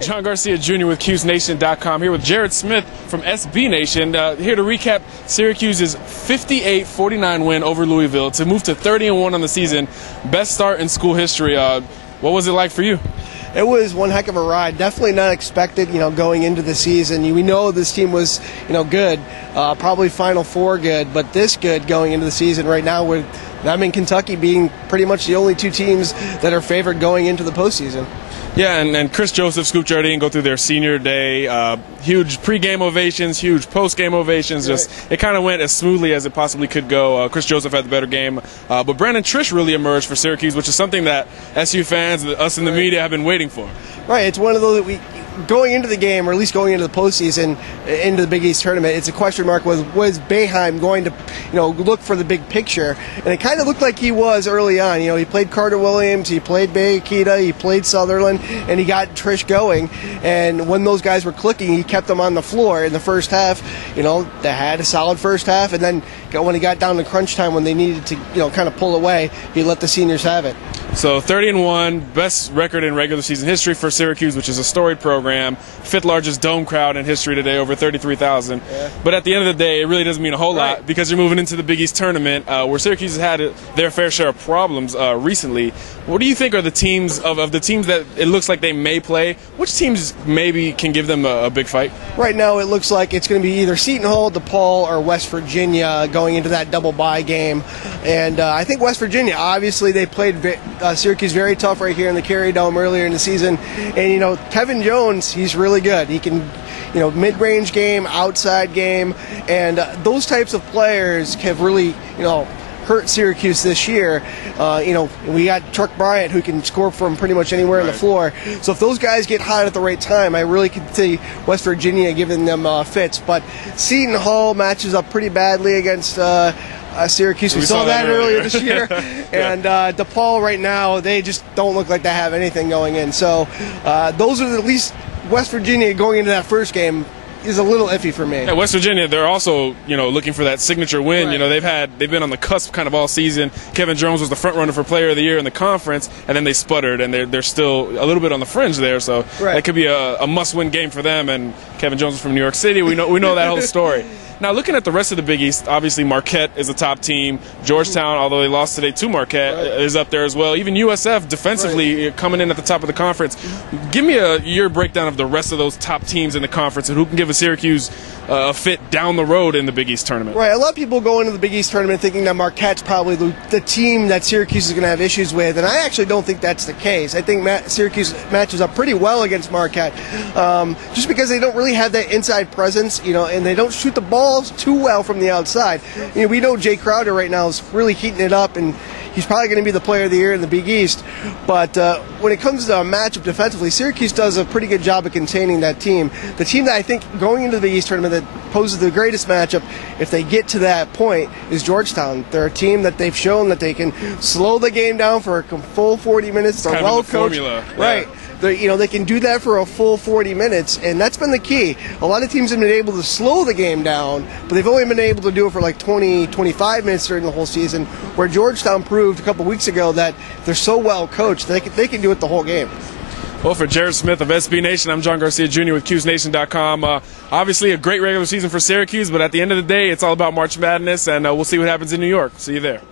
John Garcia Jr. with CuseNation.com here with Jared Smith from SB Nation. Here to recap Syracuse's 58-49 win over Louisville to move to 30-1 on the season. Best start in school history. What was it like for you? It was one heck of a ride. Definitely not expected, going into the season. We know this team was, good, probably Final Four good, but this good going into the season right now with them in Kentucky being pretty much the only two teams that are favored going into the postseason. Yeah, and Chris Joseph, Scoop Jardine go through their senior day. Huge pregame ovations, huge postgame ovations. Right. Just it kind of went as smoothly as it possibly could go. Chris Joseph had the better game, but Brandon Trish really emerged for Syracuse, which is something that SU fans, us in the media, have been waiting for. Right, it's one of those that going into the game, or at least going into the postseason, into the Big East tournament, it's a question mark. Was Boeheim going to, look for the big picture? And it kind of looked like he was early on. He played Carter Williams, he played Bay Akita, he played Sutherland, and he got Trish going. And when those guys were clicking, he kept them on the floor in the first half. They had a solid first half, and then when he got down to crunch time, when they needed to, kind of pull away, he let the seniors have it. So 30-1, best record in regular season history for Syracuse, which is a storied program. Fifth largest dome crowd in history today, over 33,000. Yeah. But at the end of the day, it really doesn't mean a whole lot because you're moving into the Big East tournament, where Syracuse has had their fair share of problems recently. What do you think are the teams of the teams that it looks like they may play? Which teams maybe can give them a big fight? Right now, it looks like it's going to be either Seton Hall, DePaul, or West Virginia going into that double bye game. And I think West Virginia, obviously, they played Syracuse very tough right here in the Carey Dome earlier in the season. And, Kevin Jones, he's really good. He can, mid-range game, outside game. And those types of players have really, hurt Syracuse this year. We got Chuck Bryant, who can score from pretty much anywhere on the floor. So if those guys get hot at the right time, I really could see West Virginia giving them fits. But Seton Hall matches up pretty badly against Syracuse. We saw that earlier this year. And DePaul right now, they just don't look like they have anything going in. So those are at least West Virginia going into that first game is a little iffy for me. Yeah, West Virginia, they're also, looking for that signature win. Right. They've been on the cusp kind of all season. Kevin Jones was the front runner for Player of the Year in the conference, and then they sputtered, and they're still a little bit on the fringe there. So that could be a must-win game for them. And Kevin Jones is from New York City. We know that whole story. Now, looking at the rest of the Big East, obviously Marquette is a top team. Georgetown, although they lost today to Marquette, is up there as well. Even USF defensively coming in at the top of the conference. Give me your breakdown of the rest of those top teams in the conference and who can give a Syracuse a fit down the road in the Big East tournament. Right. A lot of people go into the Big East tournament thinking that Marquette's probably the team that Syracuse is going to have issues with, and I actually don't think that's the case. I think Syracuse matches up pretty well against Marquette, just because they don't really have that inside presence, and they don't shoot the ball too well from the outside. We know Jay Crowder right now is really heating it up, and he's probably going to be the Player of the Year in the Big East. But when it comes to a matchup defensively, Syracuse does a pretty good job of containing that team. The team that I think going into the Big East tournament that poses the greatest matchup, if they get to that point, is Georgetown. They're a team that they've shown that they can slow the game down for a full 40 minutes. They're well coached. Right. They can do that for a full 40 minutes, and that's been the key. A lot of teams have been able to slow the game down, but they've only been able to do it for like 20, 25 minutes during the whole season, where Georgetown proved a couple weeks ago that they're so well coached, they can do it the whole game. Well, for Jared Smith of SB Nation, I'm John Garcia Jr. with CuseNation.com. Obviously a great regular season for Syracuse, but at the end of the day, it's all about March Madness, and we'll see what happens in New York. See you there.